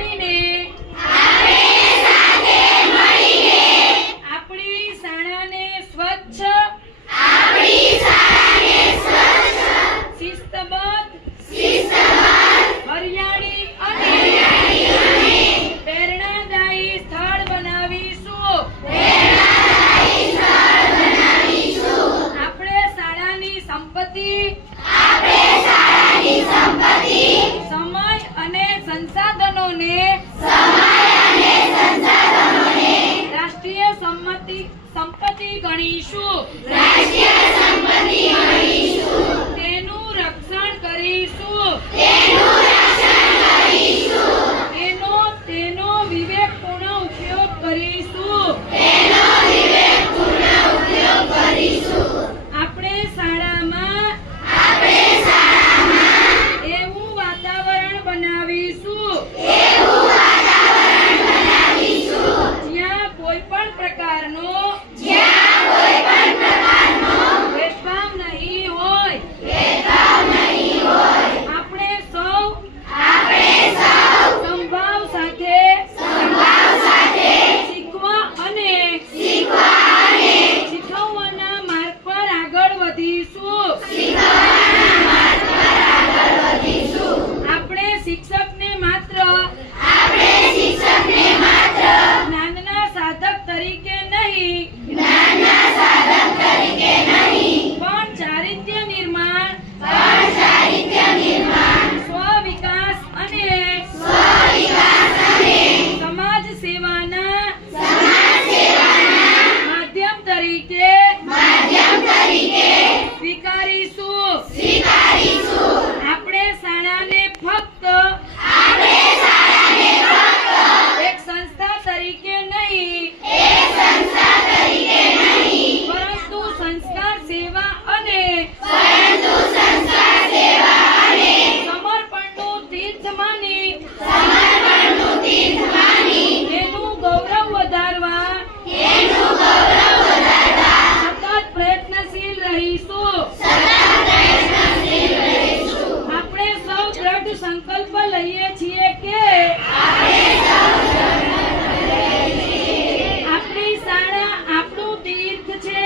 મળીને આપણી શાળાને સ્વચ્છ શિસ્તબદ્ધ હરિયાળી અને પ્રેરણાદાયી સ્થળ બનાવીશું. આપણે શાળાની સંપત્તિ સમય અને સંસાધનોને રાષ્ટ્રીય સંપત્તિ ગણીશું. તેનું રક્ષણ કરીશું. તેનો વિવેકપૂર્ણ ઉપયોગ કરીશું. આપણે શાળામાં એવું વાતાવરણ બનાવીશું જ્યાં કોઈ પણ પ્રકારનો ભેદભાવ નહીં હોય. આપણે સૌ સંભાવ સાથે શીખવા અને શીખવવાના માર્ગ પર આગળ વધીશું. આપણે શિક્ષકને માત્ર જ્ઞાનના સાધક તરીકે નહીં પણ ચારિત્ર્ય નિર્માણ સ્વ-વિકાસ અને સમાજ સેવાના માધ્યમ તરીકે સ્વીકારીશું. આપણે શાળાને ફક્ત એક સંસ્થા તરીકે નહીં પરંતુ સંસ્કાર સેવા અને સમર્પણનું તીર્થ માની એનું ગૌરવ વધારવા સતત પ્રયત્નશીલ રહીશું. આપણે સૌ દ્રઢ સંકલ્પ લઈએ છીએ કે આપણી શાળા આપણું તીર્થ છે.